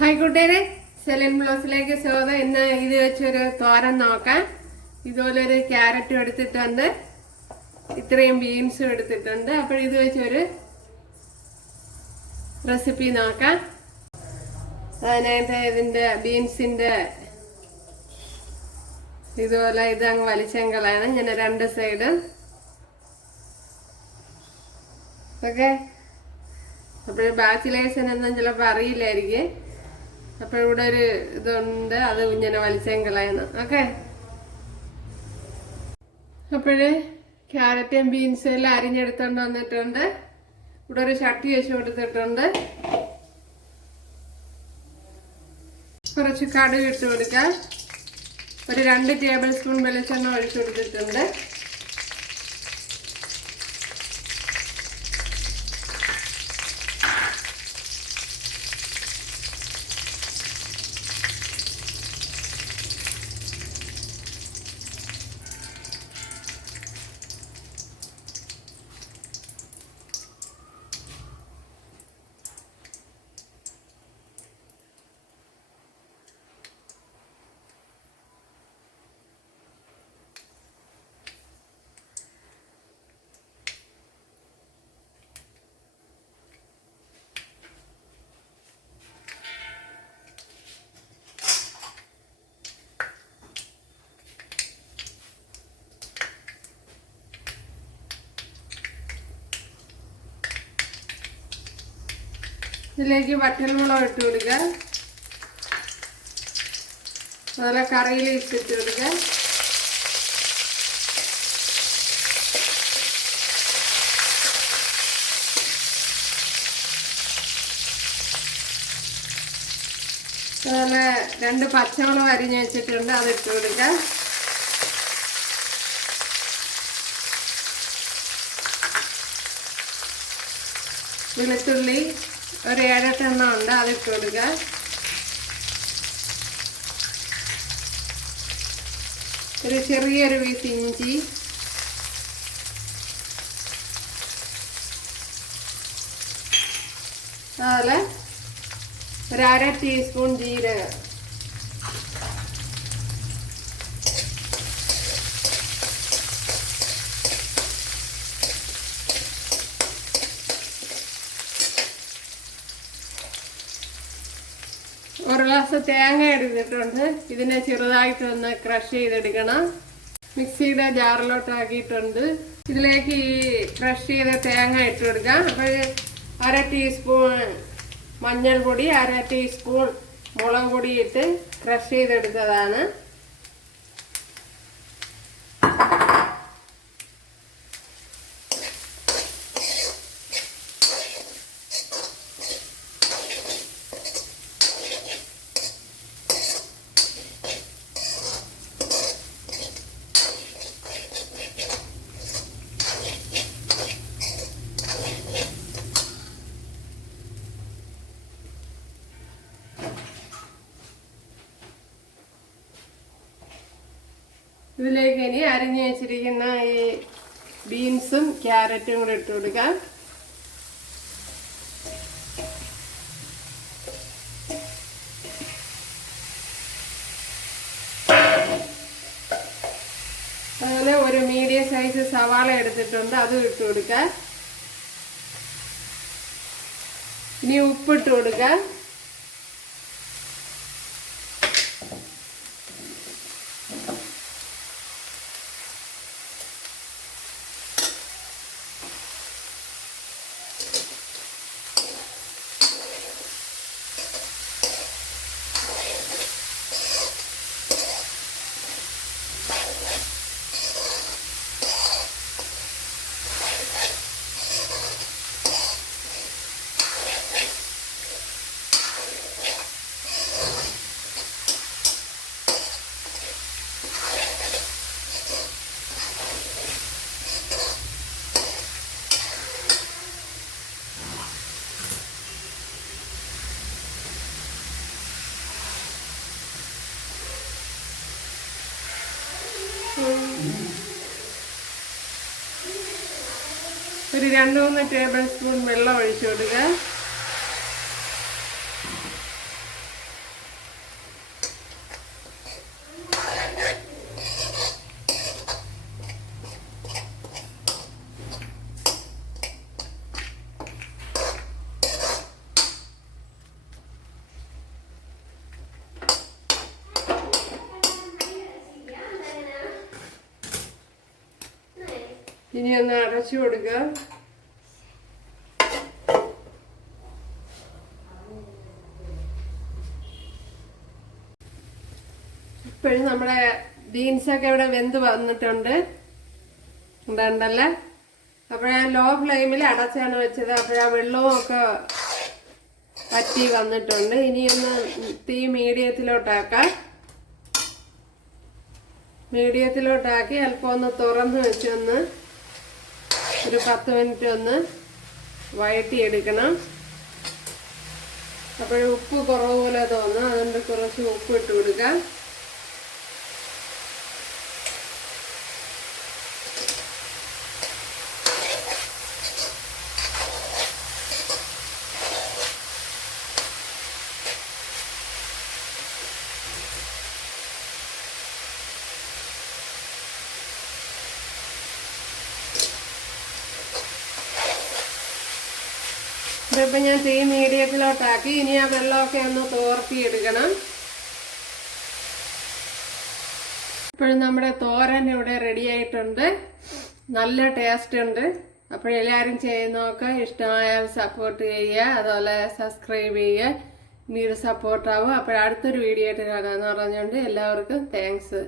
Hi കൂട്ടുകാരെ, സെലിൻ ബ്ലോസിലേക്ക് സ്വാഗതം. ഇന്ന് ഇത് വെച്ചൊരു തോരൻ നോക്കാം. ഇതുപോലൊരു ക്യാരറ്റും എടുത്തിട്ടുണ്ട്, ഇത്രയും ബീൻസും എടുത്തിട്ടുണ്ട്. അപ്പോൾ ഇത് വെച്ചൊരു റെസിപ്പി നോക്കാം. അതിനായിട്ട് ഇതിൻ്റെ ബീൻസിൻ്റെ ഇതുപോലെ ഇതങ്ങ് വലിച്ചെങ്കളാണ് ഇങ്ങനെ രണ്ട് സൈഡ്. ഓക്കെ, അപ്പോൾ ബാച്ചിലേഴ്സിനൊന്നും ചിലപ്പോൾ അറിയില്ലായിരിക്കും. അപ്പോൾ ഇവിടെ ഒരു ഇതുണ്ട്, അത് ഇങ്ങനെ വലിച്ചേം കളയുന്നു. ഓക്കെ, അപ്പോഴേ ക്യാരറ്റും ബീൻസും എല്ലാം അരിഞ്ഞെടുത്തോണ്ട് വന്നിട്ടുണ്ട്. ഇവിടെ ഒരു ചട്ടി വെച്ച് കൊടുത്തിട്ടുണ്ട്. കുറച്ച് കടുക് ഇട്ട് കൊടുക്കാം. ഒരു 2 ടേബിൾ സ്പൂൺ വെളിച്ചെണ്ണ ഒഴിച്ചു കൊടുത്തിട്ടുണ്ട്. ഇതിലേക്ക് വറ്റൽമുളക് ഇട്ട് കൊടുക്കുക. അതുപോലെ കറിയിൽ ഇട്ട് കൊടുക്കുക. അതുപോലെ 2 പച്ചമുളക് അരിഞ്ഞ് വെച്ചിട്ടുണ്ട്, അത് ഇട്ട് കൊടുക്കുക. വെളുത്തുള്ളി ഒരു 7-8 എണ്ണം ഉണ്ട്, അതിട്ട് കൊടുക്കുക. ഒരു ചെറിയൊരു പീസ് ഇഞ്ചി, അതുപോലെ ഒരു 1/2 ടീസ്പൂൺ ജീരകം. ഒരു ഗ്ലാസ് തേങ്ങ എടുത്തിട്ടുണ്ട്. ഇതിനെ ചെറുതായിട്ടൊന്ന് ക്രഷ് ചെയ്തെടുക്കണം. മിക്സിയുടെ ജാറിലോട്ടാക്കിയിട്ടുണ്ട്. ഇതിലേക്ക് ഈ ക്രഷ് ചെയ്ത തേങ്ങ ഇട്ട് കൊടുക്കാം. അപ്പോൾ 1/2 ടീസ്പൂൺ മഞ്ഞൾപ്പൊടി, 1/2 ടീസ്പൂൺ മുളക് പൊടി ഇട്ട് ക്രഷ് ചെയ്തെടുത്തതാണ്. ഇതിലേക്ക് ഇനി അരിഞ്ഞു വെച്ചിരിക്കുന്ന ഈ ബീൻസും ക്യാരറ്റും കൂടെ ഇട്ട് കൊടുക്കാം. അതുപോലെ ഒരു മീഡിയം സൈസ് സവാള എടുത്തിട്ടുണ്ട്, അതും ഇട്ട് കൊടുക്കാം. ഇനി ഉപ്പിട്ട് കൊടുക്കാം. ഒരു 2-3 ടേബിൾ സ്പൂൺ വെള്ളം ഒഴിച്ചു കൊടുക്കുക. ഇനി ഒന്ന് അടച്ചു കൊടുക്കുക. ഇപ്പോഴും നമ്മുടെ ബീൻസൊക്കെ ഇവിടെ വെന്ത് വന്നിട്ടുണ്ട് ഉണ്ടല്ലേ. അപ്പോൾ ഞാൻ ലോ ഫ്ലെയിമിൽ അടച്ചാണ് വെച്ചത്. അപ്പോൾ ആ വെള്ളവും ഒക്കെ വറ്റി വന്നിട്ടുണ്ട്. ഇനിയൊന്ന് തീ മീഡിയത്തിലോട്ടാക്കാം. മീഡിയത്തിലോട്ടാക്കി അല്പം ഒന്ന് തുറന്ന് വെച്ചൊന്ന് ഒരു 10 മിനിറ്റ് ഒന്ന് വഴറ്റിയെടുക്കണം. അപ്പോൾ ഉപ്പ് കുറവ് പോലെ തോന്നും, അതുകൊണ്ട് കുറച്ച് ഉപ്പ് ഇട്ട് കൊടുക്കാം. ഇതിപ്പോൾ ഞാൻ തീ മീഡിയത്തിലോട്ടാക്കി. ഇനി ആ വെള്ളമൊക്കെ ഒന്ന് തോർത്തിയെടുക്കണം. ഇപ്പോഴും നമ്മുടെ തോരൻ ഇവിടെ റെഡി ആയിട്ടുണ്ട്. നല്ല ടേസ്റ്റ് ഉണ്ട്. അപ്പോൾ എല്ലാവരും ചെയ്യുന്നതൊക്കെ ഇഷ്ടമായാൽ സപ്പോർട്ട് ചെയ്യുക, അതുപോലെ സബ്സ്ക്രൈബ് ചെയ്യുക. വീഡിയോ സപ്പോർട്ടാവും. അപ്പോൾ അടുത്തൊരു വീഡിയോ ആയിട്ട് കാണാമെന്ന് പറഞ്ഞുകൊണ്ട് എല്ലാവർക്കും താങ്ക്സ്.